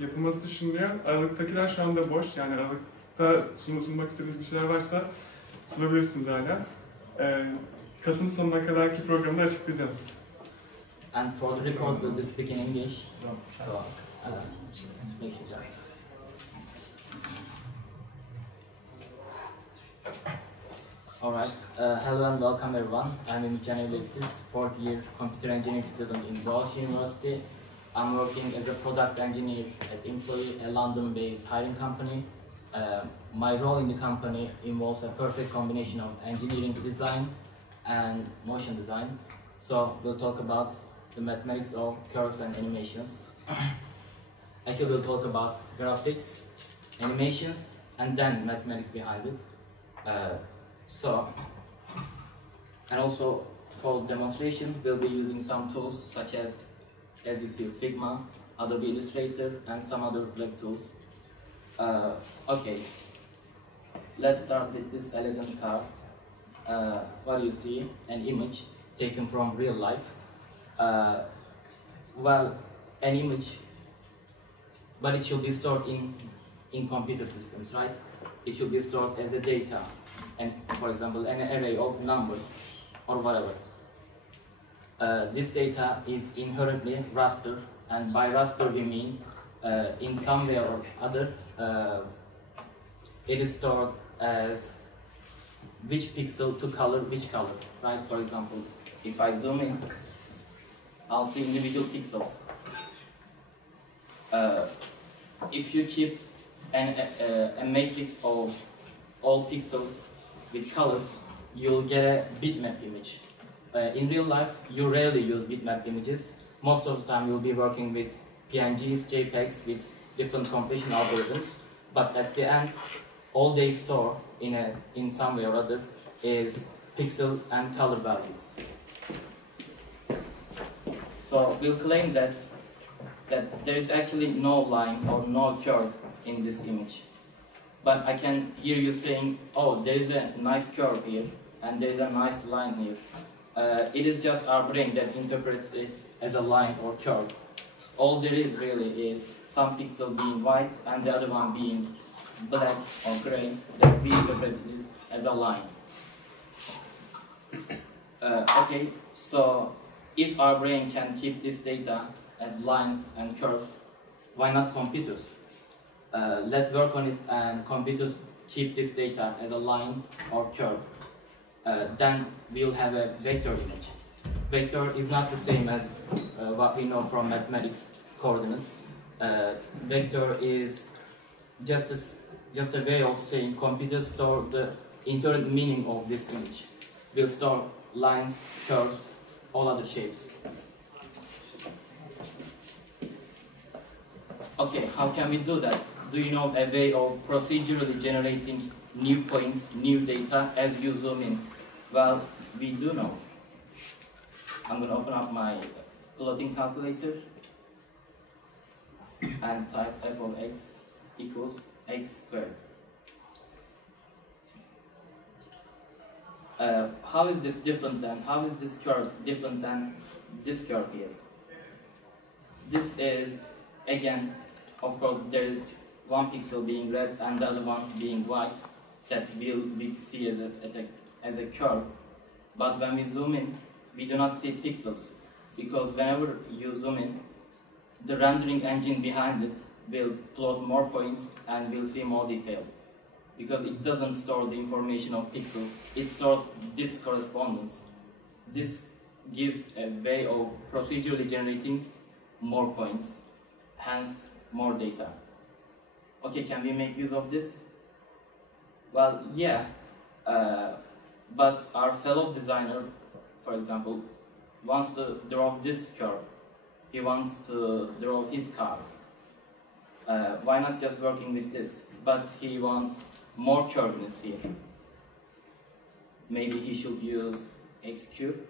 yapılması düşünülüyor. Aralıktakiler şu anda boş. Yani Aralıkta sunmak istediğiniz bir şeyler varsa sunabilirsiniz hala. Kasım sonuna kadarki programı da açıklayacağız. And for the record, we'll be speaking English. So, make sure that. Alright, hello and welcome everyone. I'm Ümit Evleksiz, 4th year computer engineering student in Boun University. I'm working as a product engineer at Employee, a London-based hiring company. My role in the company involves a perfect combination of engineering design and motion design. So we'll talk about the mathematics of curves and animations. Actually, we'll talk about graphics, animations, and then mathematics behind it. And also for demonstration, we'll be using some tools such as you see, Figma, Adobe Illustrator, and some other web tools. Okay, let's start with this elegant card. What do you see? An image taken from real life. Well, an image, but it should be stored in computer systems, right? It should be stored as a data, and for example, an array of numbers or whatever. This data is inherently raster, and by raster we mean in some way or other it is stored as which pixel to color which color, right? For example, if I zoom in, I'll see individual pixels. If you keep a matrix of all pixels with colors, you'll get a bitmap image. In real life, you rarely use bitmap images. Most of the time, you'll be working with PNGs, JPGs with different compression algorithms. But at the end, all they store in some way or other is pixel and color values. So we'll claim that there is actually no line or no curve in this image. But I can hear you saying, oh, there is a nice curve here, and there is a nice line here. It is just our brain that interprets it as a line or curve. All there is really is some pixel being white and the other one being black or gray, that we interpret it as a line. Okay, so if our brain can keep this data as lines and curves, why not computers? Let's work on it, and computers keep this data as a line or curve. Then we'll have a vector image. Vector is not the same as what we know from mathematics coordinates. Vector is just a way of saying computers store the inherent meaning of this image. We'll store lines, curves, all other shapes. Okay, how can we do that? Do you know a way of procedurally generating new points, new data as you zoom in? Well, we do know. I'm going to open up my plotting calculator and type f of x equals x squared. How is this different than, how is this curve different than this curve here? This is, again, of course, there is one pixel being red and the other one being white that we see as a curve. But when we zoom in, we do not see pixels, because whenever you zoom in, the rendering engine behind it will plot more points and we'll see more detail. Because it doesn't store the information of pixels, it stores this correspondence. This gives a way of procedurally generating more points, hence more data. Okay, can we make use of this? Well, yeah, but our fellow designer, for example, wants to draw this curve. He wants to draw his car. Why not just working with this? But he wants more curviness here. Maybe he should use x cube.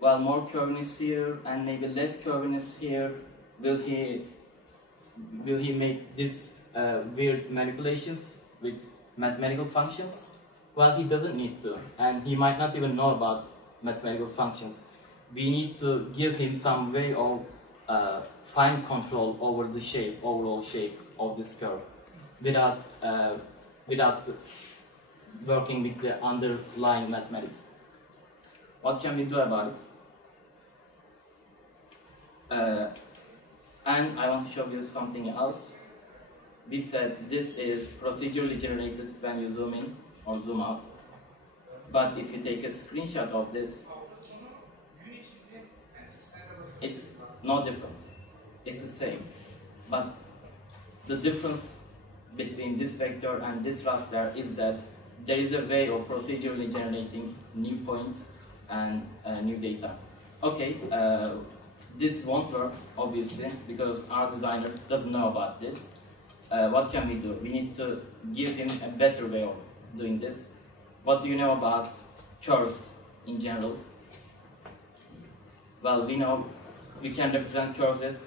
Well, more curviness here and maybe less curviness here. Will he make this weird manipulations with mathematical functions? Well, he doesn't need to, and he might not even know about mathematical functions. We need to give him some way of fine control over the overall shape of this curve, without working with the underlying mathematics. What can we do about it? And I want to show you something else. We said this is procedurally generated when you zoom in or zoom out. But if you take a screenshot of this, it's no different. It's the same. But the difference between this vector and this raster is that there is a way of procedurally generating new points and new data. Okay, this won't work, obviously, because our designer doesn't know about this. What can we do? We need to give him a better way of doing this. What do you know about curves in general? Well, we know we can represent curves as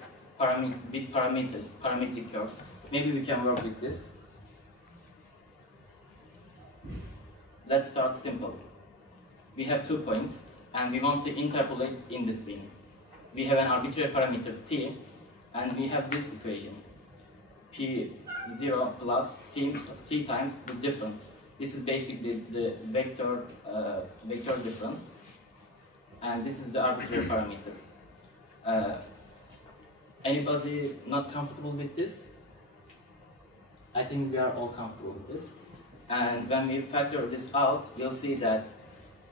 with parameters, parametric curves. Maybe we can work with this. Let's start simple. We have 2 points, and we want to interpolate in between. We have an arbitrary parameter t, and we have this equation. P0 plus t times the difference. This is basically the vector difference, and this is the arbitrary parameter. Anybody not comfortable with this? I think we are all comfortable with this. And when we factor this out, we'll see that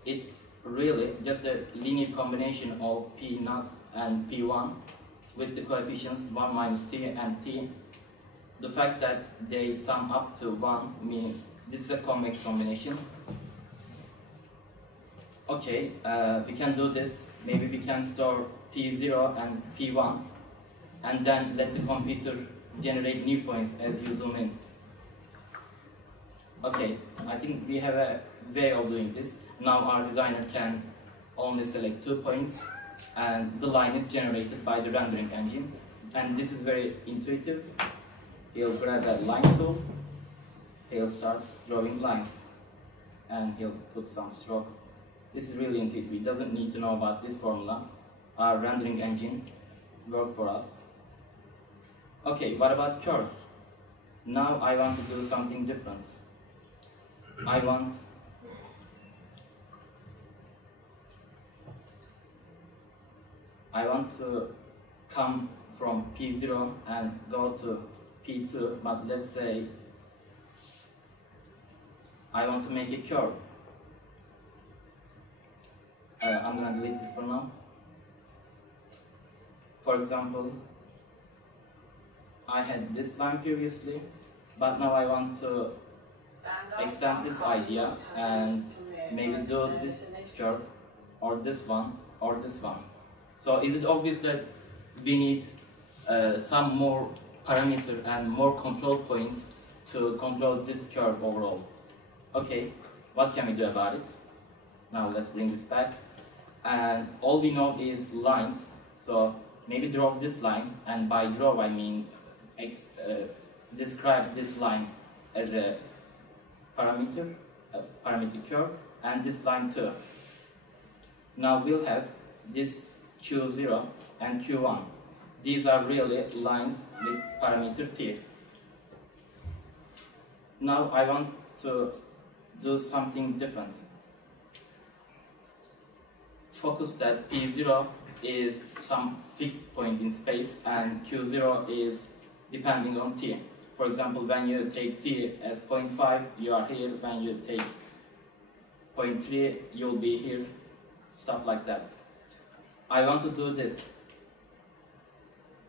it's really just a linear combination of P0 and P1 with the coefficients 1 minus t and t. The fact that they sum up to 1 means this is a convex combination. Okay, we can do this. Maybe we can store P0 and P1 and then let the computer generate new points as you zoom in. Okay, I think we have a way of doing this. Now our designer can only select 2 points and the line is generated by the rendering engine. And this is very intuitive. He'll grab that line tool, he'll start drawing lines, and he'll put some stroke. This is really intuitive. He doesn't need to know about this formula. Our rendering engine worked for us. Okay, what about curves? Now I want to do something different. I want to come from P0 and go to P2, but let's say I want to make a curve. I'm going to delete this for now. For example, I had this line previously, but now I want to extend this idea and maybe do this curve, or this one, or this one. So is it obvious that we need some more parameter and more control points to control this curve overall? Okay, what can we do about it? Now let's bring this back. And all we know is lines. So maybe draw this line, and by draw I mean describe this line as a parameter, a parametric curve, and this line too. Now we'll have this Q0 and Q1. These are really lines with parameter t. Now I want to do something different. Focus that P0 is some fixed point in space and Q0 is depending on t. For example, when you take t as 0.5, you are here. When you take 0.3, you'll be here. Stuff like that. I want to do this.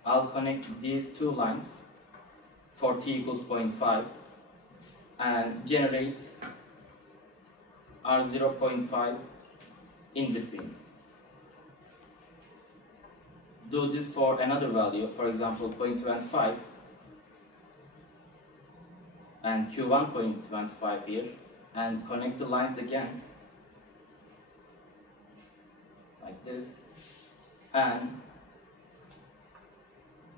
I'll connect these 2 lines for t equals 0.5 and generate R 0.5 in between. Do this for another value, for example 0.25, and Q1 0.25 here, and connect the lines again like this, and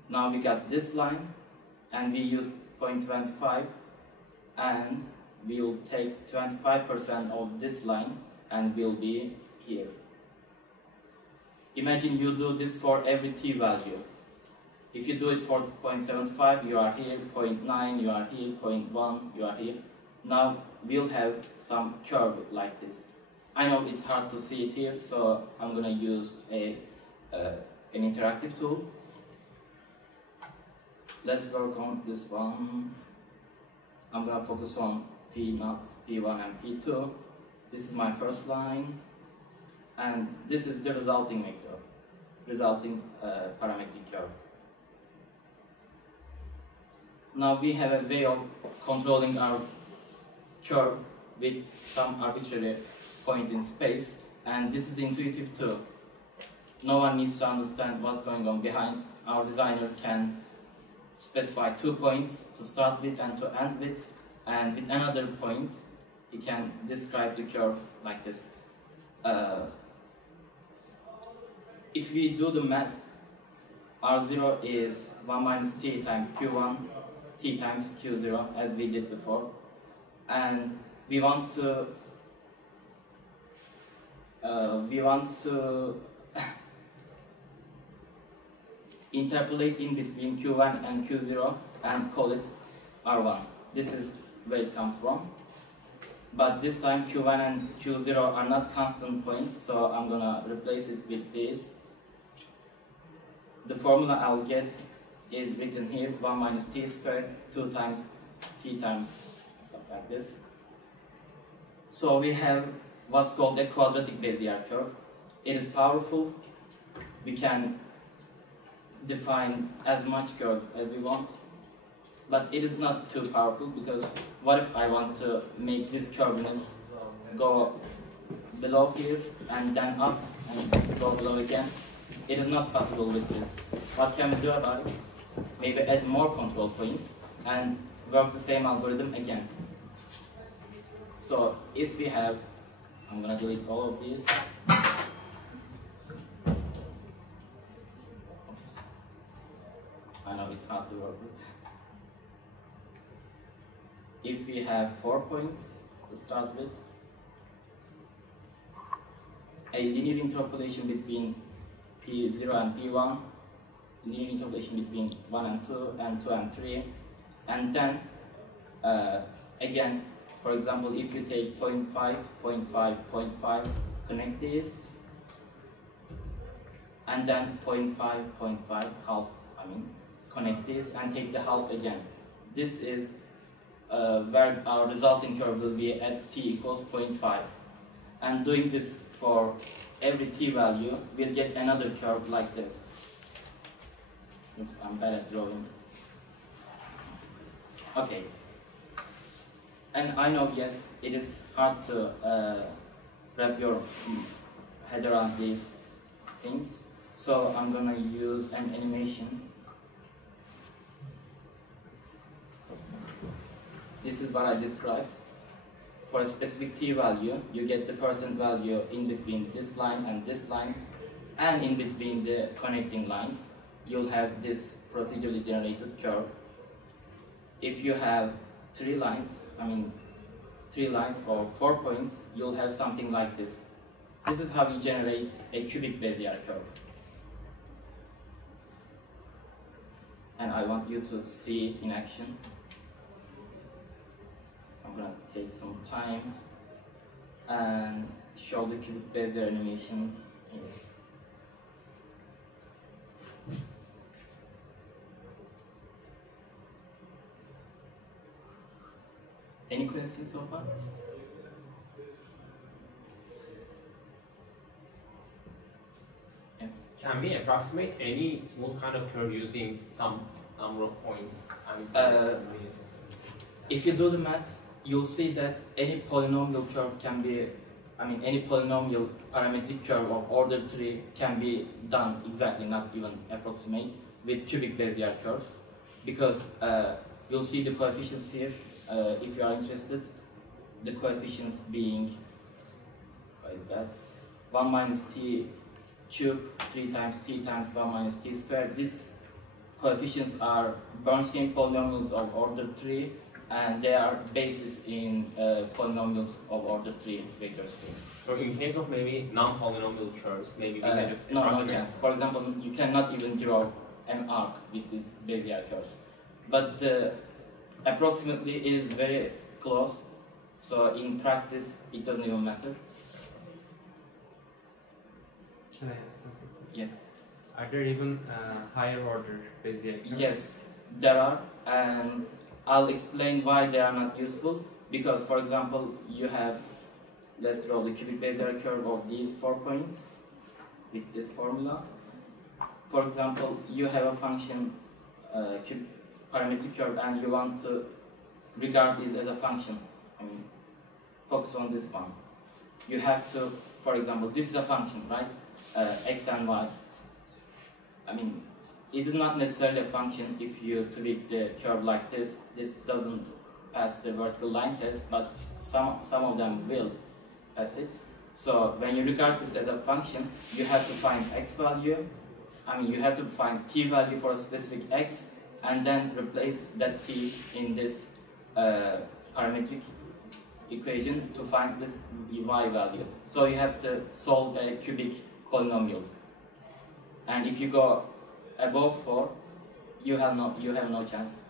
now we got this line and we use 0.25, and we will take 25% of this line and we'll be here. Imagine you do this for every t value. If you do it for 0.75, you are here, 0.9, you are here, 0.1, you are here. Now we'll have some curve like this. I know it's hard to see it here, so I'm gonna use an interactive tool. Let's work on this one. I'm gonna focus on P0, P1, and P2. This is my first line, and this is the resulting vector, resulting parametric curve. Now we have a way of controlling our curve with some arbitrary point in space, and this is intuitive too. No one needs to understand what's going on behind. Our designer can specify 2 points to start with and to end with, and with another point he can describe the curve like this. If we do the math, R0 is 1 minus t times q1, t times q0, as we did before, and we want to interpolate in between q1 and q0 and call it r1. This is where it comes from. But this time q1 and q0 are not constant points, so I'm gonna replace it with this. The formula I'll get is written here, 1 minus t squared, 2 times t times stuff like this. So we have what's called a quadratic Bezier curve. It is powerful. We can define as much curve as we want, but it is not too powerful, because what if I want to make this curviness go below here and then up and go below again? It is not possible with this. What can we do about it? Maybe add more control points and work the same algorithm again. So if we have, I'm gonna delete all of these. Oops. I know it's hard to work with. If we have 4 points to start with, a linear interpolation between P0 and P1, linear interpolation between 1 and 2, and 2 and 3, and then again, for example, if you take 0.5, 0.5, 0.5, connect these, and then 0.5, 0.5, half, connect this and take the half again. This is where our resulting curve will be at t equals 0.5. And doing this for every t value, we'll get another curve like this. Oops, I'm bad at drawing. Okay. And I know, yes, it is hard to wrap your head around these things. So I'm gonna use an animation. This is what I described. For a specific t value, you get the percent value in between this line and this line, and in between the connecting lines, you'll have this procedurally generated curve. If you have 3 lines or 4 points, you'll have something like this. This is how you generate a cubic Bezier curve. And I want you to see it in action. I'm going to take some time and show the cubic Bezier animations here. Any questions so far? Yes. Can we approximate any smooth kind of curve using some number of points? If you do the math, you'll see that any polynomial curve can be, any polynomial parametric curve of order 3 can be done exactly, not even approximate, with cubic Bezier curves, because you'll see the coefficients here. If you are interested, the coefficients being, what is that? 1 minus t cubed, 3 times t times 1 minus t squared. These coefficients are Bernstein polynomials of order 3, and they are bases in polynomials of order 3 vector space. So in case of maybe non-polynomial curves, maybe we can just no chance. For example, you cannot even draw an arc with these Bezier curves. But approximately it is very close, so in practice it doesn't even matter. Can I ask something? Yes. Are there even higher order Bezier curves? Yes, there are, and I'll explain why they are not useful. Because, for example, you have, let's draw the cubic Bezier curve of these 4 points with this formula. For example, you have a function, parametric curve, and you want to regard this as a function. I mean, focus on this one. You have to, for example, this is a function, right? X and Y. I mean, it is not necessarily a function if you treat the curve like this. This doesn't pass the vertical line test, but some of them will pass it. So when you regard this as a function, you have to find x value. I mean, you have to find t value for a specific x, and then replace that t in this parametric equation to find this y value. So you have to solve a cubic polynomial. And if you go above 4, you have no chance.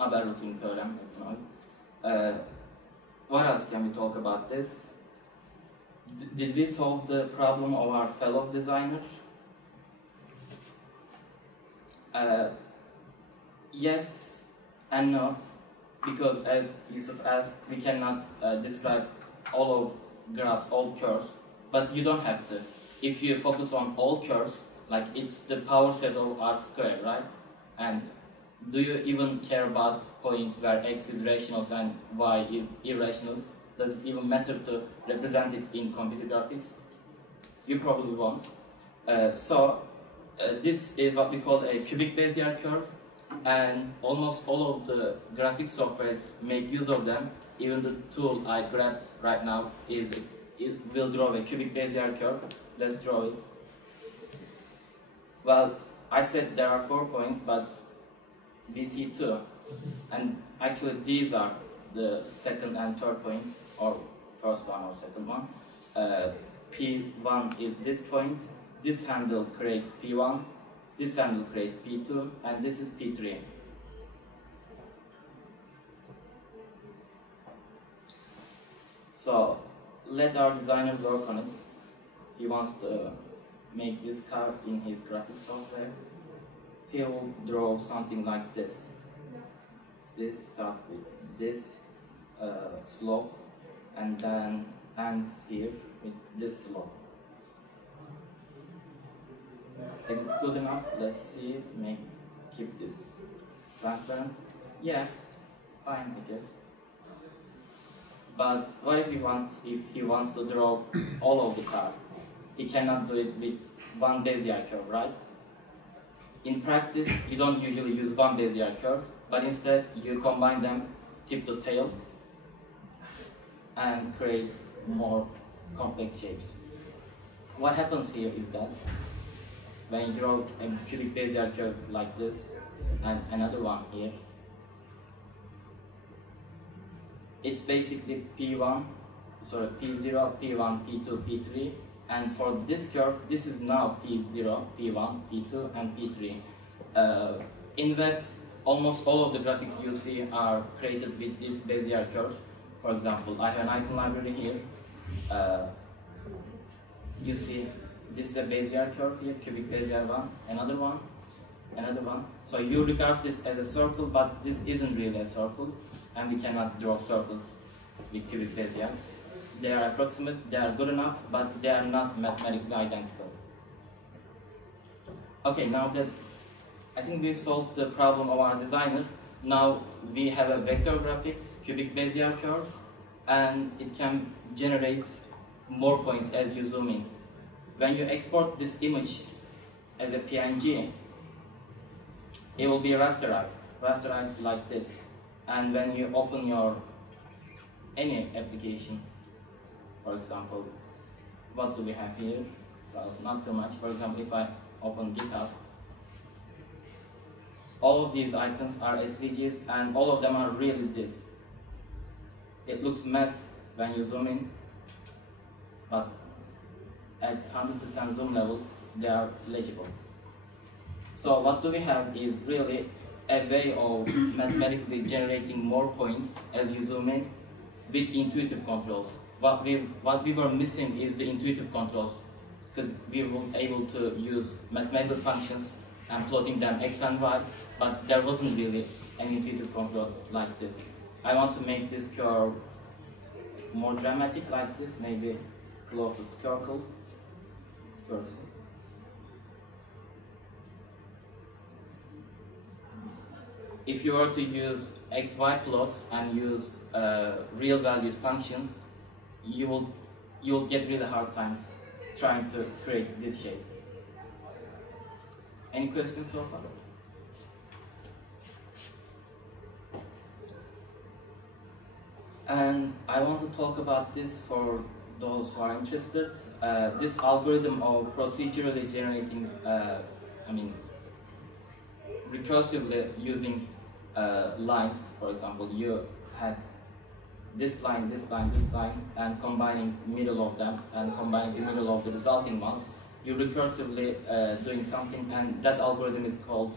Haberlufing theorem. What else can we talk about this? Did we solve the problem of our fellow designer? Yes and no, because as Yusuf asked, we cannot describe all of graphs, all curves, but you don't have to. If you focus on all curves, like it's the power set of R squared, right? And do you even care about points where x is rationals and y is irrationals? Does it even matter to represent it in computer graphics? You probably won't. This is what we call a cubic Bezier curve, and almost all of the graphic softwares make use of them. Even the tool I grabbed right now it will draw a cubic Bezier curve. Let's draw it. Well, I said there are 4 points, but we see 2, and actually these are the second and third point, or first one or second one. P1 is this point, this handle creates P1, this handle creates P2, and this is P3. So let our designer work on it. He wants to make this curve in his graphic software. He will draw something like this. This starts with this slope, and then ends here with this slope. Is it good enough? Let's see. Keep this transparent. Yeah, fine, I guess. But what if he wants to draw all of the curve? He cannot do it with one Bezier curve, right? In practice, you don't usually use one Bezier curve, but instead you combine them tip to tail and create more complex shapes. What happens here is that when you draw a cubic Bezier curve like this and another one here, it's basically P0, P1, P2, P3, and for this curve, this is now P0, P1, P2, and P3. In web, almost all of the graphics you see are created with these Bezier curves. For example, I have an icon library here. You see, this is a Bezier curve here, cubic Bezier one, another one, another one. So you regard this as a circle, but this isn't really a circle, and we cannot draw circles with cubic Beziers. They are approximate, they are good enough, but they are not mathematically identical. Okay, now that I think we've solved the problem of our designer, now we have a vector graphics, cubic Bezier curves, and it can generate more points as you zoom in. When you export this image as a PNG, it will be rasterized like this. And when you open your any application, for example, what do we have here? Well, not too much. For example, if I open GitHub, all of these icons are SVGs, and all of them are really this. It looks mess when you zoom in, but at 100% zoom level, they are legible. So what do we have is really a way of mathematically generating more points as you zoom in with intuitive controls. What we were missing is the intuitive controls, because we were able to use mathematical functions and plotting them x and y, but there wasn't really an intuitive control like this. I want to make this curve more dramatic like this, maybe close to circle. If you were to use XY plots and use real valued functions, you will get really hard times trying to create this shape. Any questions so far? And I want to talk about this for those who are interested. This algorithm of procedurally generating, recursively using lines, for example, you had this line, this line, this line, and combining middle of them, and combining the middle of the resulting ones, you're recursively doing something, and that algorithm is called,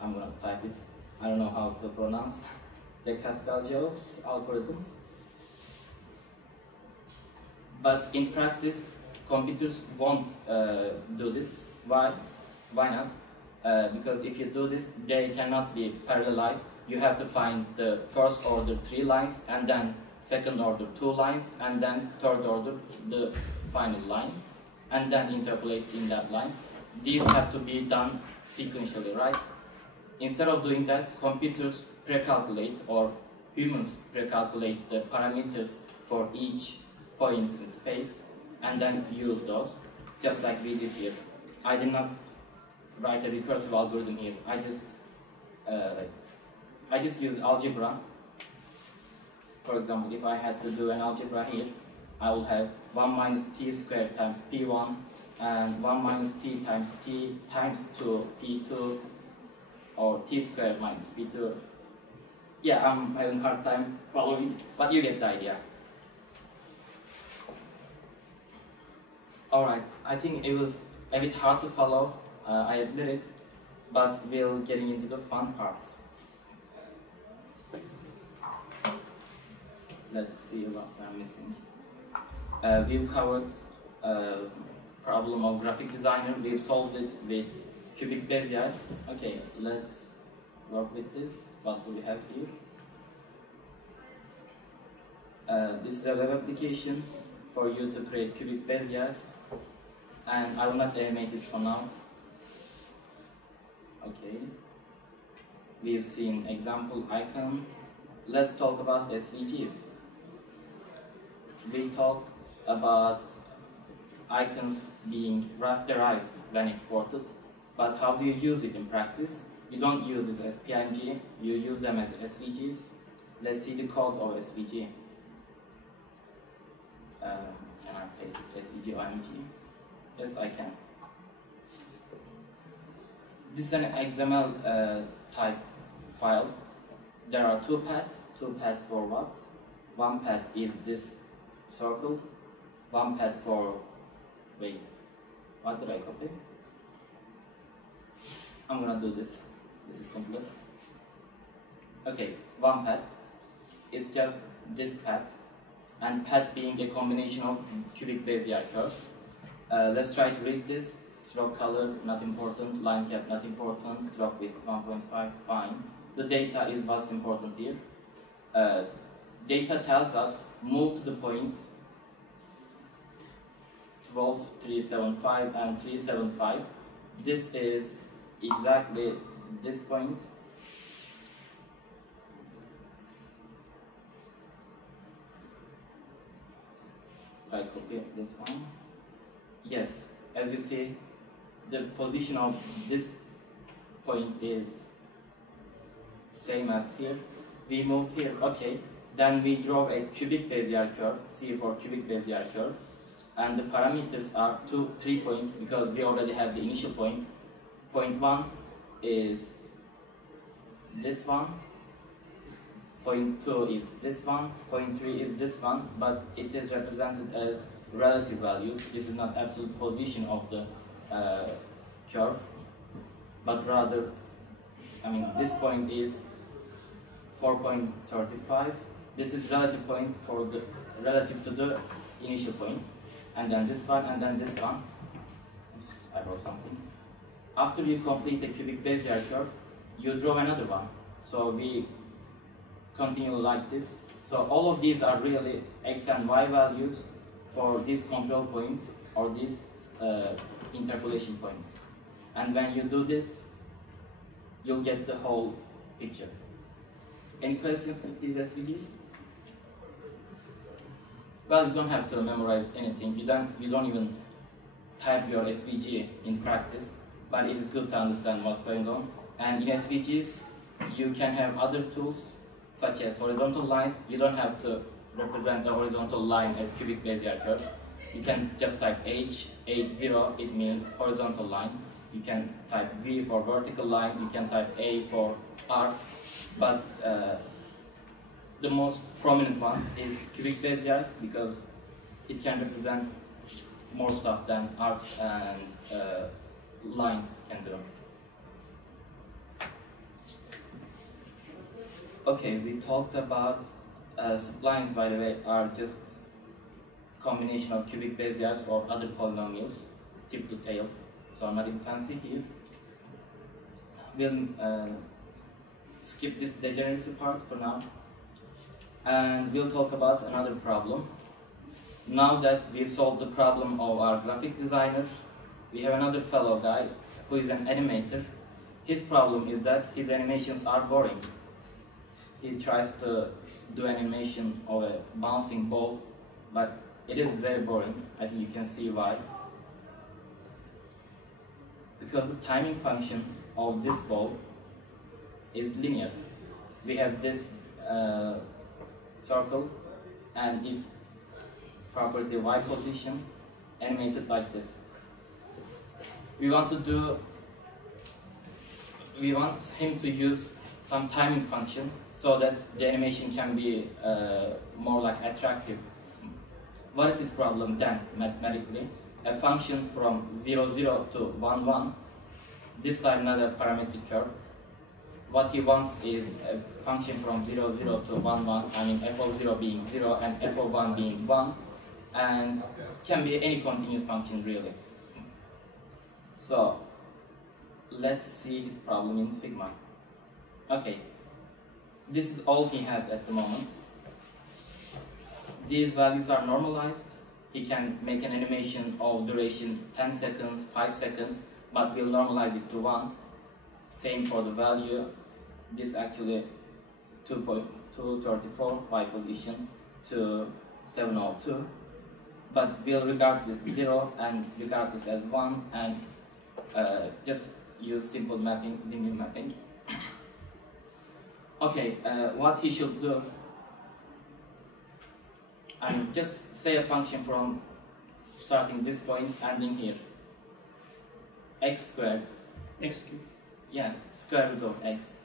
I'm going to type it, I don't know how to pronounce, the Casteljau's algorithm. But in practice, computers won't do this. Why? Why not? Because if you do this, they cannot be parallelized. You have to find the first order 3 lines, and then second order 2 lines, and then third order the final line, and then interpolate in that line. These have to be done sequentially, right? Instead of doing that, computers pre-calculate, or humans pre-calculate the parameters for each point in space, and then use those, just like we did here. I did not write a recursive algorithm here. I just use algebra. For example, if I had to do an algebra here, I will have 1 minus t squared times p1 and 1 minus t times 2 p2, or t squared minus p2. Yeah, I'm having a hard time following, but you get the idea. Alright, I think it was a bit hard to follow, I admit it, but we're getting into the fun parts. Let's see what I'm missing. We've covered problem of graphic designer. We've solved it with cubic Beziers. Okay, let's work with this. What do we have here? This is a web application for you to create cubic Beziers, and I will not animate it for now. Okay, we've seen example icon. Let's talk about SVGs. We talked about icons being rasterized when exported, but how do you use it in practice? You don't use this as PNG, you use them as SVGs. Let's see the code of SVG. Can I paste SVG or MG? Yes, I can. This is an XML type file. There are 2 paths. 2 paths for what? One path is this circle. One path for, wait, what did I copy? I'm gonna do this. This is simpler. Okay, one path is just this path, and path being a combination of cubic Bezier curves. Let's try to read this. Stroke color, not important. Line cap, not important. Stroke width, 1.5, fine. The data is what's important here. Data tells us move to the point 12, 375, and 375. This is exactly this point. I copy this one. Yes, as you see, the position of this point is same as here. We moved here, okay. Then we draw a cubic Bezier curve, C for cubic Bezier curve, and the parameters are 3 points because we already have the initial point. Point 1 is this one, point 2 is this one, point 3 is this one, but it is represented as relative values. This is not absolute position of the curve, but rather, I mean, this point is 4.35. This is relative point for the relative to the initial point, and then this one, and then this one. Oops, I wrote something. After you complete a cubic Bezier curve, you draw another one. So we continue like this. So all of these are really x and y values for these control points or these interpolation points. And when you do this, you'll get the whole picture. Any questions with these SVGs? Well, you don't have to memorize anything. You don't even type your SVG in practice, but it is good to understand what's going on. And in SVGs, you can have other tools, such as horizontal lines. You don't have to represent the horizontal line as cubic Bezier curve. You can just type H80, it means horizontal line. You can type V for vertical line, you can type A for arcs, but the most prominent one is cubic Beziers because it can represent more stuff than arcs and lines can do. Okay, we talked about splines, by the way, are just combination of cubic Beziers or other polynomials, tip to tail, so nothing fancy here. We'll skip this degeneracy part for now, and we'll talk about another problem. Now that we've solved the problem of our graphic designer, we have another fellow guy who is an animator. His problem is that his animations are boring. He tries to do animation of a bouncing ball, but it is very boring. I think you can see why. Because the timing function of this ball is linear. We have this circle and its property y position animated like this. We want him to use some timing function so that the animation can be more like attractive. What is his problem then, mathematically? A function from 0, 0 to 1, 1, this time not a parametric curve. What he wants is a function from 0, 0 to 1, 1, I mean f of 0 being 0 and f of 1 being 1, and can be any continuous function really. So, let's see his problem in Figma. Okay, this is all he has at the moment. These values are normalized. He can make an animation of duration 10 seconds, 5 seconds, but we'll normalize it to 1. Same for the value. This actually 2.234 y position to 702. But we'll regard this 0 and regard this as 1 and just use simple mapping, linear mapping. Okay, what he should do, and just say a function from starting this point, ending here. X squared. X cubed. Yeah, square root of x.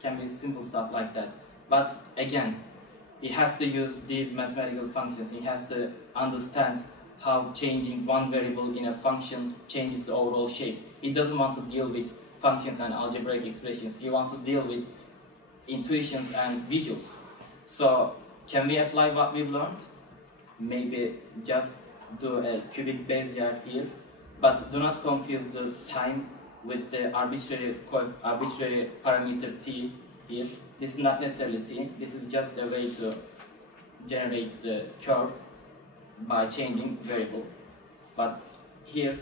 Can be simple stuff like that. But again, he has to use these mathematical functions. He has to understand how changing one variable in a function changes the overall shape. He doesn't want to deal with functions and algebraic expressions. He wants to deal with intuitions and visuals. So, can we apply what we've learned? Maybe just do a cubic Bezier here, but do not confuse the time with the arbitrary parameter t here. This is not necessarily t, this is just a way to generate the curve by changing variable. But here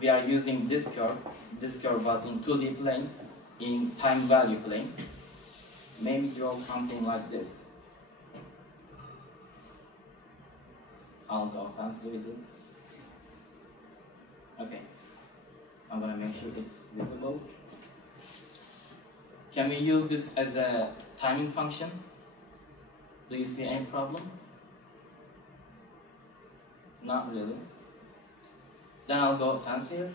we are using this curve. This curve was in 2D plane, in time value plane. Maybe draw something like this. I'll go fancy with it. Okay. I'm gonna make sure it's visible. Can we use this as a timing function? Do you see any problem? Not really. Then I'll go fancier.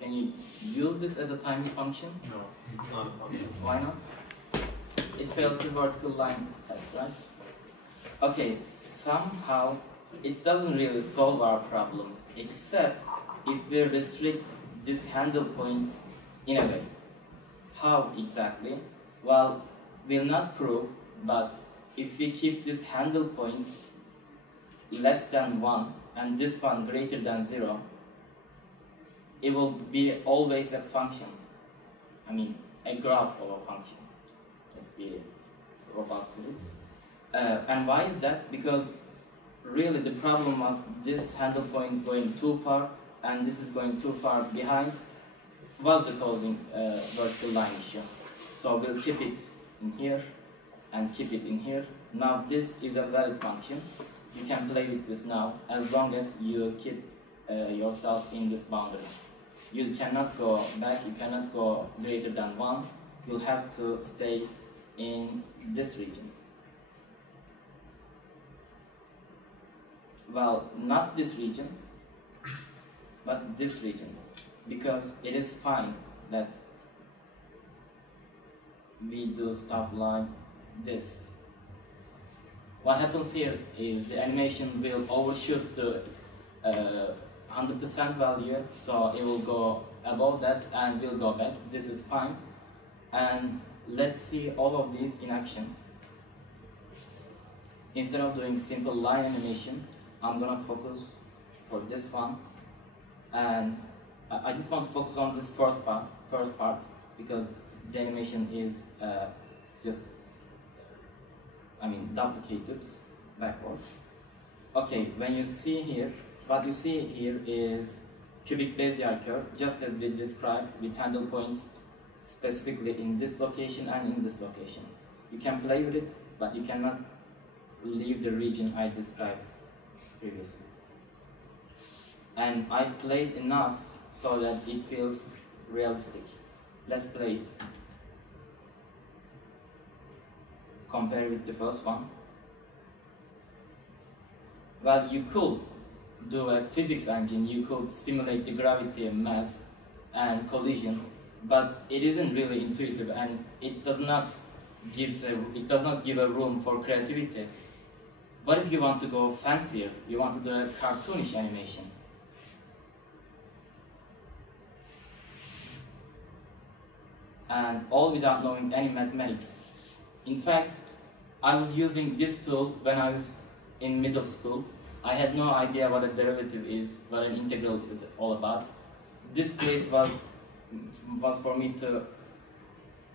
Can you use this as a timing function? No, it's not a function. Why not? It fails the vertical line test, right? Okay, somehow it doesn't really solve our problem, except if we restrict these handle points in a way. How exactly? Well, we'll not prove, but if we keep these handle points less than 1 and this one greater than 0, it will be always a function. I mean, a graph of a function. Let's be robust with it. And why is that? Because really the problem was this handle point going too far and this is going too far behind was the causing vertical line issue. So we'll keep it in here and keep it in here. Now this is a valid function. You can play with this now as long as you keep yourself in this boundary. You cannot go back, you cannot go greater than 1. You'll have to stay in this region. Well, not this region, but this region, because it is fine that we do stuff like this. What happens here is the animation will overshoot the 100% value, so it will go above that and will go back. This is fine. And let's see all of these in action. Instead of doing simple line animation, I'm gonna focus for this one, and I just want to focus on this first part because the animation is just, duplicated backwards. Okay, when you see here, what you see here is cubic Bezier curve, just as we described, with handle points specifically in this location and in this location. You can play with it, but you cannot leave the region I described previously. And I played enough so that it feels realistic. Let's play it. Compare with the first one. Well, you could do a physics engine, you could simulate the gravity, mass, and collision, but it isn't really intuitive, and it does not give a room for creativity. What if you want to go fancier? You want to do a cartoonish animation? And all without knowing any mathematics. In fact, I was using this tool when I was in middle school. I had no idea what a derivative is, what an integral is all about. This case was for me to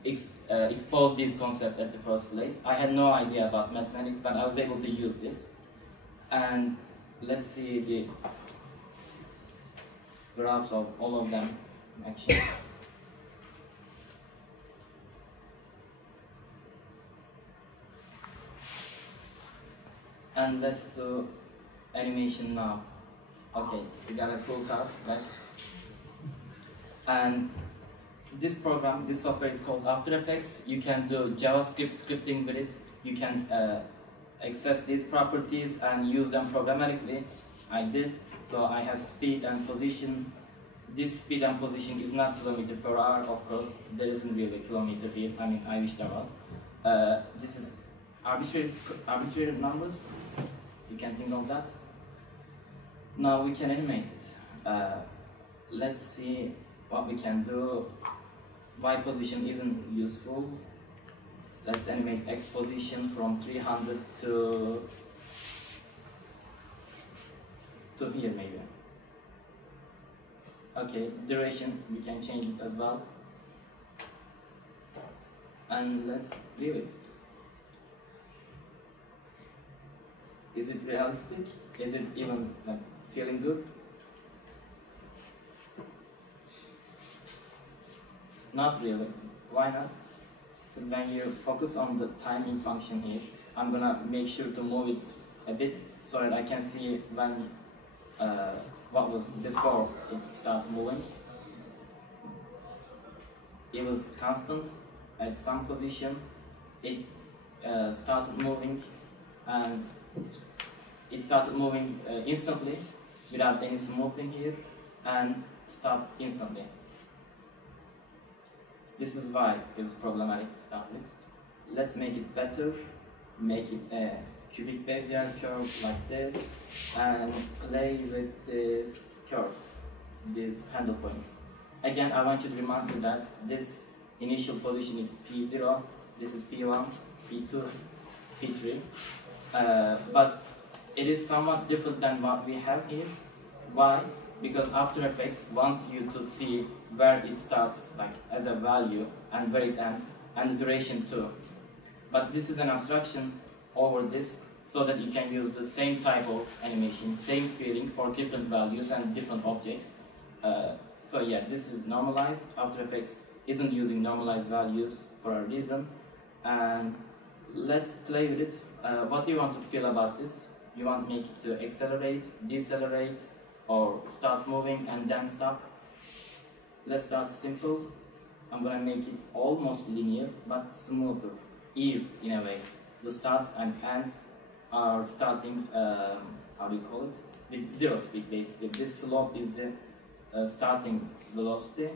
expose these concepts at the first place. I had no idea about mathematics, but I was able to use this. And let's see the graphs of all of them in action. And let's do animation now. Okay, we got a cool card, right? And this program, this software is called After Effects. You can do JavaScript scripting with it. You can access these properties and use them programmatically. I did, so I have speed and position. This speed and position is not kilometer per hour, of course. There isn't really a kilometer here. I mean, I wish there was. This is arbitrary numbers. You can think of that. Now we can animate it. Let's see what we can do. Y position isn't useful. Let's animate X position from 300 to here maybe. Okay, duration, we can change it as well. And let's view it. Is it realistic? Is it even feeling good? Not really. Why not? Because when you focus on the timing function here, I'm gonna make sure to move it a bit so that I can see when what was before it starts moving. It was constant at some position. It started moving, and it started moving instantly without any smoothing here, and stopped instantly. This is why it was problematic to start with. Let's make it better, make it a cubic Bezier curve like this and play with these curves, these handle points. Again, I want you to remember that this initial position is P0, this is P1, P2, P3, but it is somewhat different than what we have here. Why? Because After Effects wants you to see where it starts, like as a value, and where it ends, and the duration too. But this is an abstraction over this, so that you can use the same type of animation, same feeling for different values and different objects. So yeah, this is normalized. After Effects isn't using normalized values for a reason. And let's play with it. What do you want to feel about this? You want to make it to accelerate, decelerate, or start moving and then stop? Let's start simple. I'm gonna make it almost linear, but smoother, eased in a way. The starts and ends are starting, how do you call it? With zero speed basically. This slope is the starting velocity.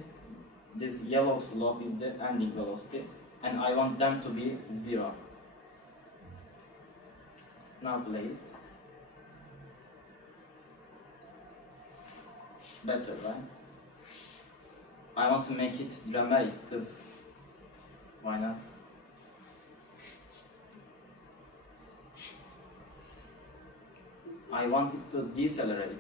This yellow slope is the ending velocity. And I want them to be zero. Now play it. Better, right? I want to make it dramatic because why not? I want it to decelerate.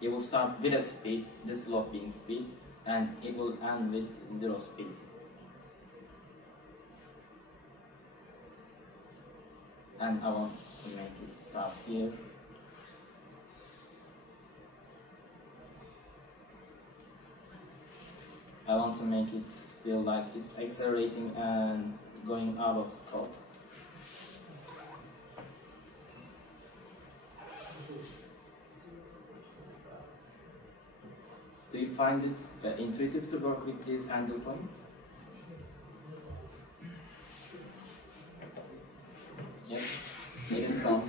It will start with a speed, this slope being speed, and it will end with zero speed. And I want to make it start here. I want to make it feel like it's accelerating and going out of scope. Do you find it intuitive to work with these handle points? Yes, it is fun.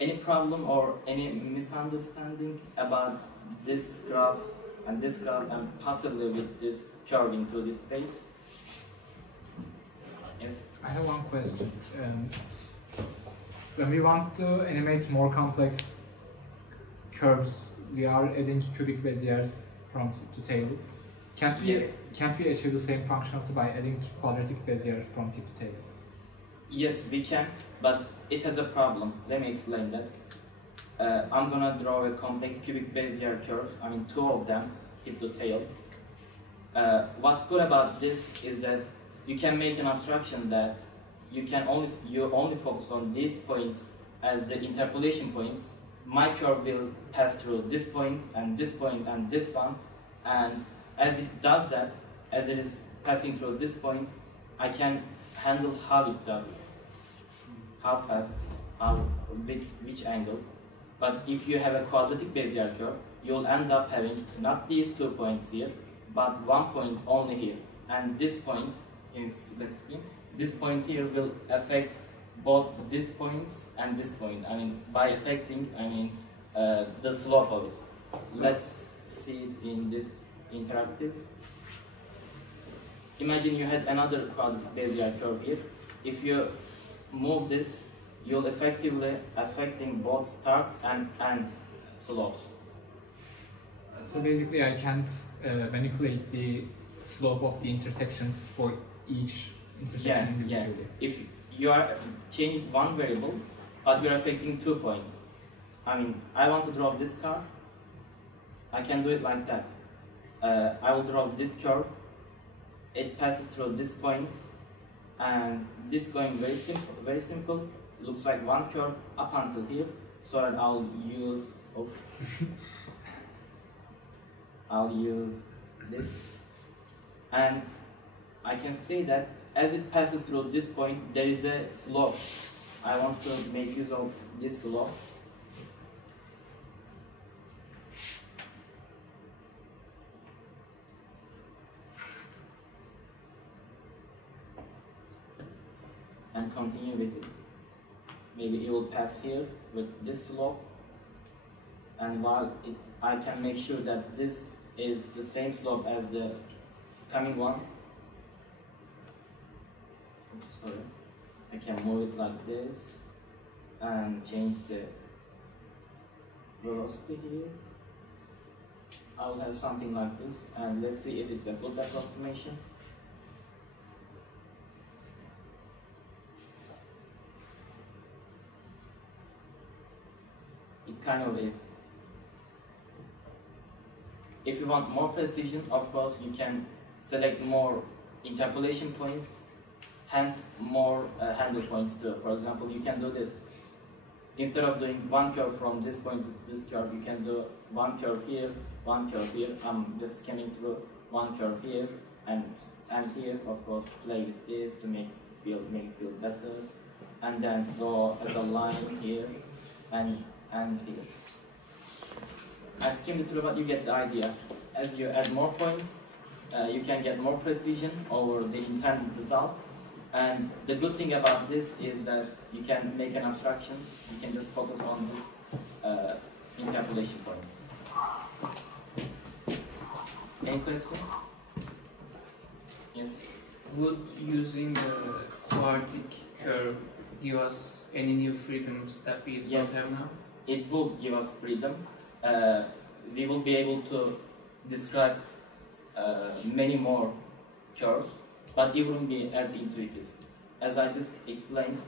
Any problem or any misunderstanding about this graph and possibly with this curve into this space? Yes? I have one question. When we want to animate more complex curves, we are adding cubic Beziers from to tail. Can't we achieve the same functionality by adding quadratic Bezier from tip to tail? Yes, we can, but it has a problem. Let me explain that. I'm gonna draw a complex cubic Bezier curve. I mean, two of them, tip to tail. What's good about this is that you can make an abstraction that you only focus on these points as the interpolation points. My curve will pass through this point and this point and this one, and as it does that, as it is passing through this point, I can handle how it does it, how fast, with which angle. But if you have a quadratic Bezier curve, you'll end up having not these 2 points here, but one point only here, and this point this point here will affect both this point and this point. I mean, by affecting, I mean the slope of it. Let's see it in this interactive. Imagine you had another quadratic Bezier curve here. If you move this, you'll effectively affecting both start and end slopes. So basically, I can't manipulate the slope of the intersections for each intersection individually. If you are changing one variable, but you're affecting 2 points. I mean, I want to draw this curve. I can do it like that. I will draw this curve. It passes through this point, and this going very simple. Looks like one curve up until here, so that I'll use this, and I can see that as it passes through this point, there is a slope. I want to make use of this slope. And continue with it. maybe it will pass here with this slope, and while I can make sure that this is the same slope as the coming one. Sorry, I can move it like this and change the velocity here. I'll have something like this, and let's see if it's a good approximation. It kind of is. If you want more precision, of course, you can select more interpolation points, hence more handle points too. For example, you can do this. Instead of doing one curve from this point to this curve, you can do one curve here, one curve here. I'm just scanning through one curve here and here. Of course, play with this to make it feel better, and then go as a line here and here. I skimmed through, but you get the idea. As you add more points, you can get more precision over the intended result. And the good thing about this is that you can make an abstraction. You can just focus on this interpolation points. Any questions? Yes? Would using the quadratic curve give us any new freedoms that we don't have now? It will give us freedom. We will be able to describe many more curves, but it wouldn't be as intuitive. As I just explained,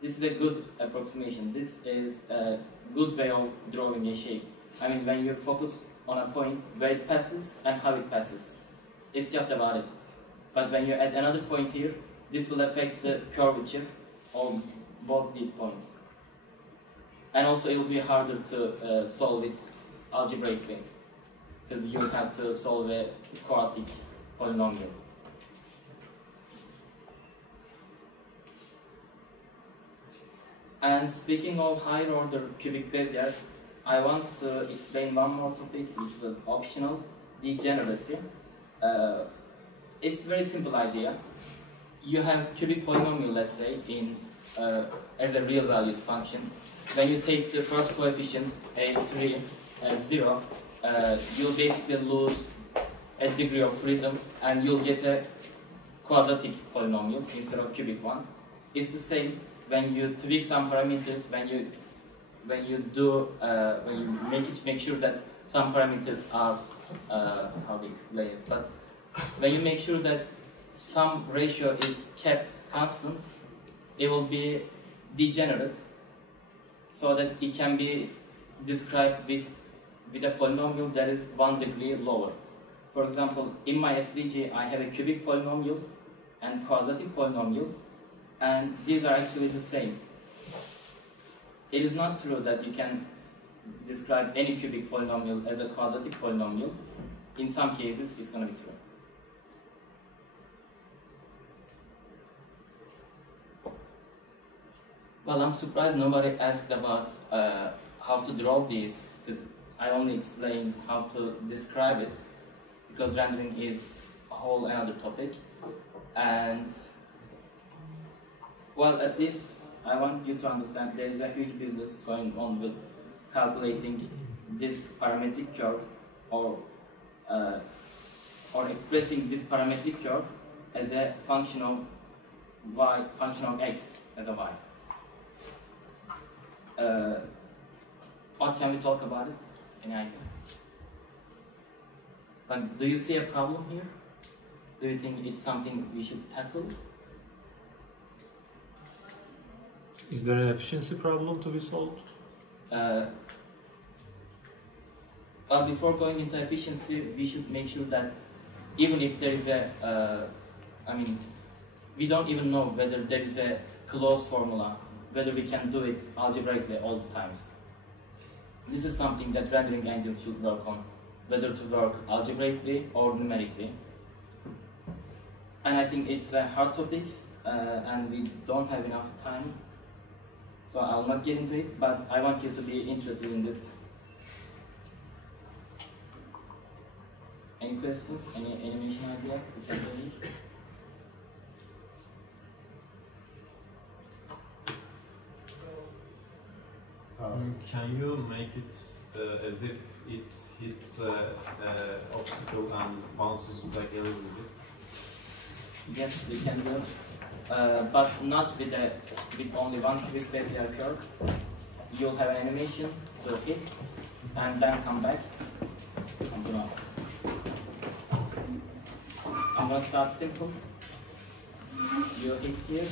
this is a good approximation. This is a good way of drawing a shape. I mean, when you focus on a point, where it passes and how it passes, it's just about it. But when you add another point here, this will affect the curvature of both these points. And also it will be harder to solve it algebraically, because you have to solve a quadratic polynomial. And speaking of higher order cubic Beziers, I want to explain one more topic which was optional, degeneracy. It's a very simple idea. You have cubic polynomial, let's say, in as a real valued function. When you take the first coefficient, a3, as 0, you'll basically lose a degree of freedom and you'll get a quadratic polynomial instead of cubic one. It's the same when you tweak some parameters, when you make sure that some parameters are how do you explain it? But when you make sure that some ratio is kept constant, it will be degenerate, so that it can be described with a polynomial that is 1 degree lower. For example, in my SVG, I have a cubic polynomial and quadratic polynomial, and these are actually the same. It is not true that you can describe any cubic polynomial as a quadratic polynomial. In some cases, it's going to be true. Well, I'm surprised nobody asked about how to draw these, because I only explained how to describe it, because rendering is a whole another topic. And well, at least I want you to understand there is a huge business going on with calculating this parametric curve, or expressing this parametric curve as a function of y, function of x as a y. What can we talk about it? Any idea? But do you see a problem here? Do you think it's something we should tackle? Is there an efficiency problem to be solved? Well, before going into efficiency, we should make sure that even if there is a, I mean, we don't even know whether there is a closed formula, whether we can do it algebraically all the times. This is something that rendering engines should work on, whether to work algebraically or numerically. And I think it's a hard topic, and we don't have enough time, so I'll not get into it, but I want you to be interested in this. Any questions? Any animation ideas? can you make it as if it hits obstacle and bounces back a little bit? Yes, we can do, but not with only one cubic Bezier curve. You'll have an animation to hit and then come back. I'm gonna start simple. You hit here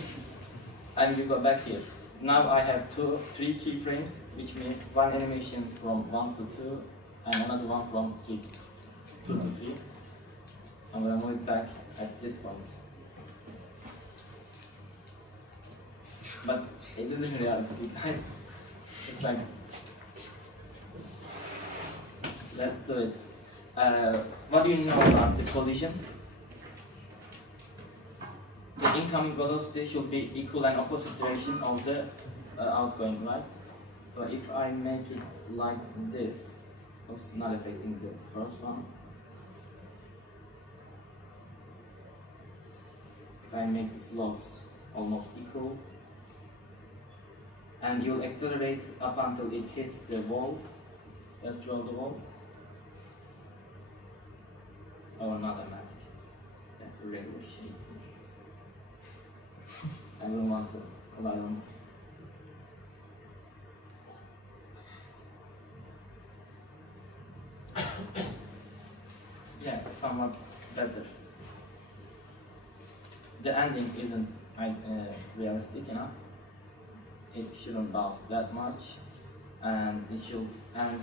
and you go back here. Now I have 3 keyframes, which means one animation from 1 to 2 and another one from 2 to 3. I'm gonna move it back at this point. But it isn't realistic. It's like, let's do it. What do you know about the collision? The incoming velocity should be equal and opposite direction of the outgoing, right? So if I make it like this, oops, not affecting the first one. If I make the slopes almost equal, and you'll accelerate up until it hits the wall. Let's draw the wall. Oh, not a mask. It's that regular shape. I don't want to collide on this. Yeah, somewhat better. The ending isn't realistic enough. It shouldn't bounce that much, and it should end.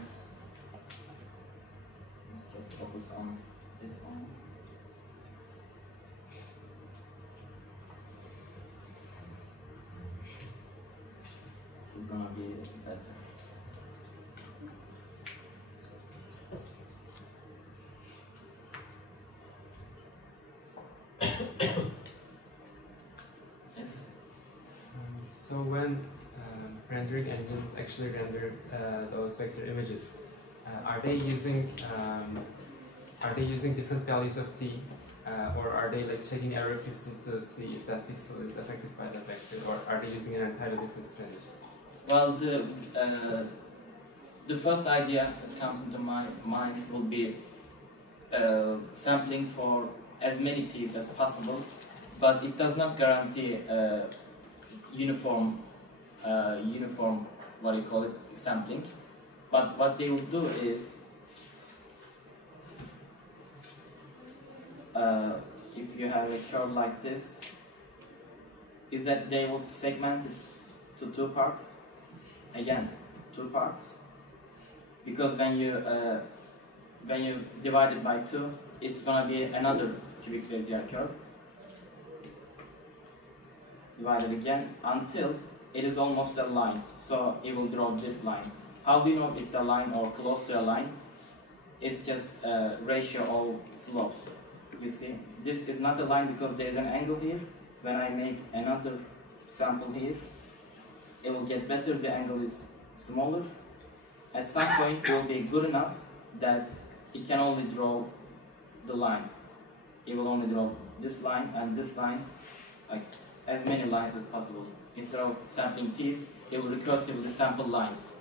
Let's just focus on this one. This is gonna be better. Yes. So when rendering engines actually render those vector images, are they using different values of t, or are they like checking every pixel to see if that pixel is affected by the vector, or are they using an entirely different strategy? Well, the first idea that comes into my mind will be sampling for as many t's as possible, but it does not guarantee uniform what do you call it, sampling. But what they will do is, if you have a curve like this, is that they will segment it to 2 parts. Again, 2 parts, because when you divide it by 2, it's gonna be another cubic Bezier curve. Divide it again until it is almost a line. So it will draw this line. How do you know it's a line or close to a line? It's just a ratio of slopes. You see, this is not a line because there is an angle here. When I make another sample here, it will get better. The angle is smaller. At some point, it will be good enough that it can only draw the line. It will only draw this line and this line, like as many lines as possible. Instead of sampling t's, it will recursively sample lines.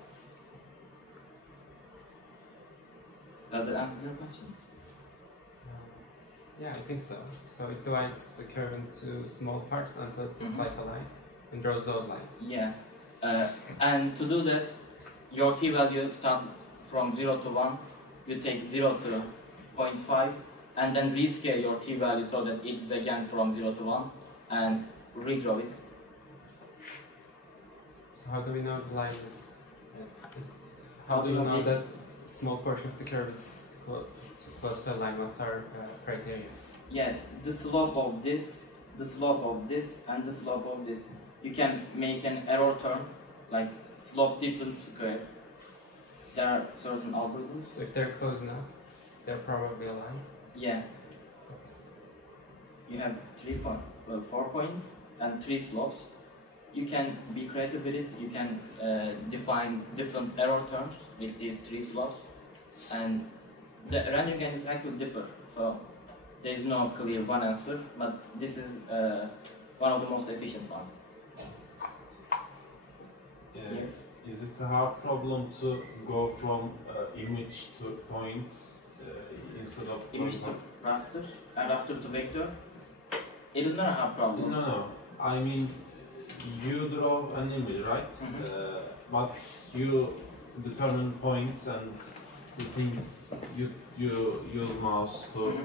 Does it answer your question? Yeah, I think so. So it divides the curve into small parts until it looks like a line and draws those lines. Yeah, and to do that, your t value starts from 0 to 1. You take 0 to 0.5 and then rescale your t value so that it's again from 0 to 1 and redraw it. So how do we know the line is? How do we know that small portion of the curve is close to a line? What's our criteria? Yeah, the slope of this, the slope of this, and the slope of this. You can make an error term, like slope difference square. There are certain algorithms. So if they're close enough, they're probably a line? Yeah. You have 4 points and 3 slopes. You can be creative with it. You can define different error terms with these 3 slopes. And the rendering engines actually differ. So there is no clear one answer, but this is one of the most efficient ones. Yeah. Yes. is it a hard problem to go from image to points instead of Image to raster, raster to vector. It is not a hard problem. No. I mean, you draw an image, right? But you determine points and the things you use mouse to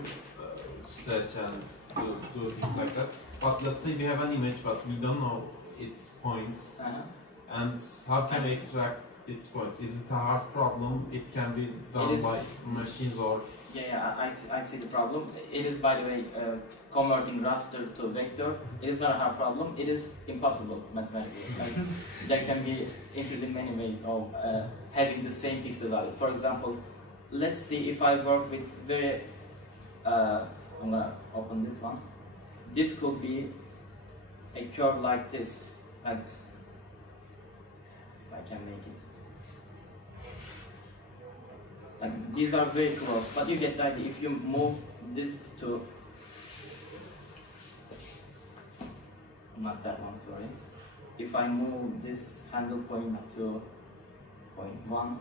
stretch and do things like that. But let's say we have an image, but we don't know its points. And how can we extract its points? Is it a hard problem? It can be done by machines or... Yeah, I see the problem. It is, by the way, converting raster to vector. It is not a hard problem. It is impossible mathematically. Like, there can be infinitely many ways of having the same pixel values. For example, let's see if I work with very... I'm gonna open this one. This could be a curve like this. Like, if I can make it. Like, these are very close, but you get the idea. If you move this to, not that one, sorry. If I move this handle point to point 1,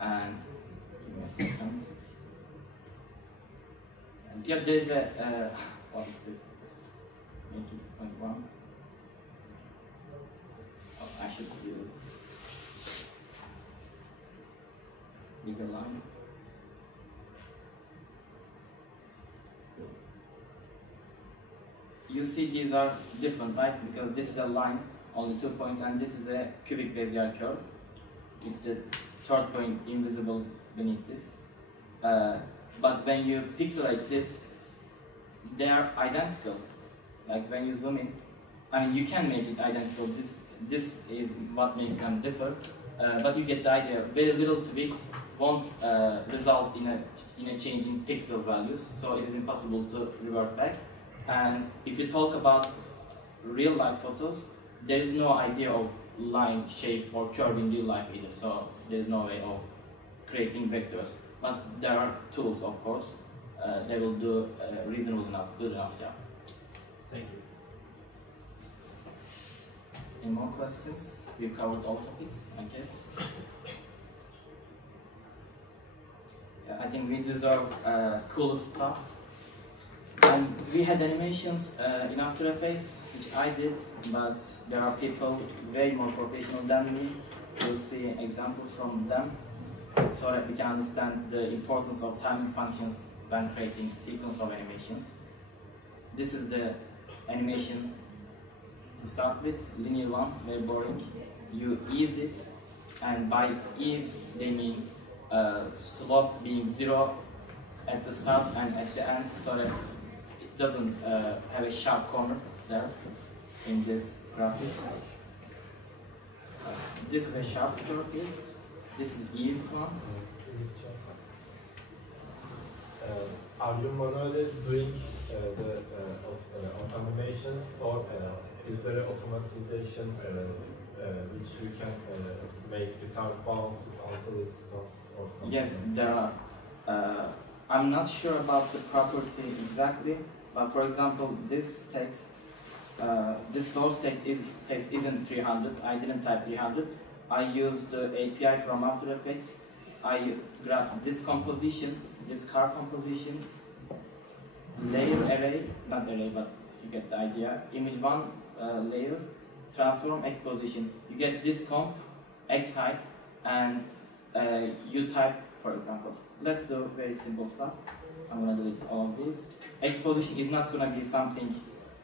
and give me a second. And yeah, there's a what is this? Make it point 1. I should use bigger line. You see these are different, right? Because this is a line, only 2 points, and this is a cubic Bezier curve with the third point invisible beneath this. But when you pixelate this, they are identical. Like when you zoom in, I mean, you can make it identical. This is what makes them differ, but you get the idea. Very little tweaks won't result in a change in pixel values, so it is impossible to revert back. And if you talk about real life photos, there is no idea of line, shape, or curve in real life either, so there is no way of creating vectors. But there are tools, of course, they will do reasonable enough, good enough job. Thank you. Any more questions? We've covered all topics, I guess. Yeah, I think we deserve cool stuff. And we had animations in After Effects, which I did, but there are people way more professional than me. We'll see examples from them so that we can understand the importance of timing functions when creating sequence of animations. This is the animation to start with, linear one, very boring. You ease it, and by ease they mean slope being 0 at the start and at the end, so that it doesn't have a sharp corner there in this graphic. This is a sharp curve here. This is eased one. Are you manually doing the automations, or is there an automatization which you can make the curve bounces until it stops or something? Yes, there are. I'm not sure about the property exactly, but for example, this text, this source text isn't 300. I didn't type 300. I used the API from After Effects. I grabbed this composition, this car composition, layer array, not array, but you get the idea. Image 1 layer, transform exposition. You get this comp, x height, and you type, for example. Let's do very simple stuff. I'm gonna delete all of this. Exposition is not gonna be something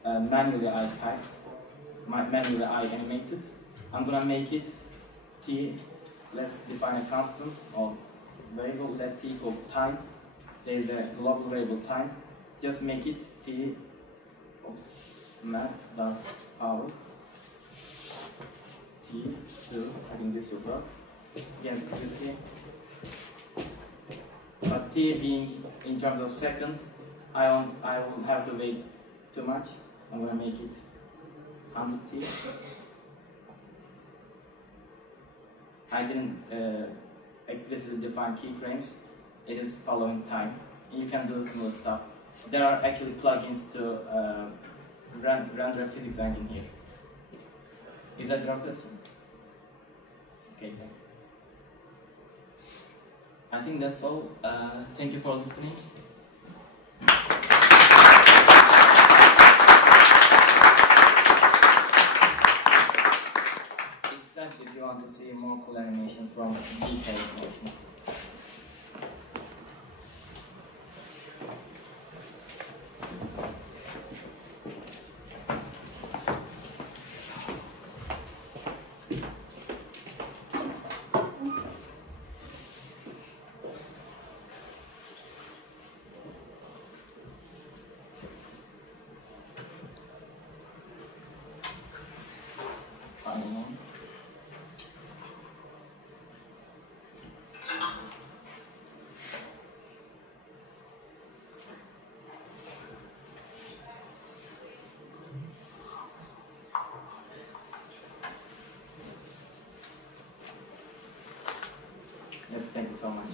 manually I typed, manually I animated. I'm gonna make it t. Let's define a constant or variable. Let t equals time. There is a global variable time. Just make it t. Oops, math.power t2. I think this will work. Yes, you see. But t being in terms of seconds, I won't have to wait too much. I'm gonna make it 100t. I didn't explicitly define keyframes. It is following time. You can do similar stuff. There are actually plugins to render a physics engine here. Is that your question? Okay, then. I think that's all. Thank you for listening. It says if you want to see more cool animations from Deekay. Yes, thank you so much.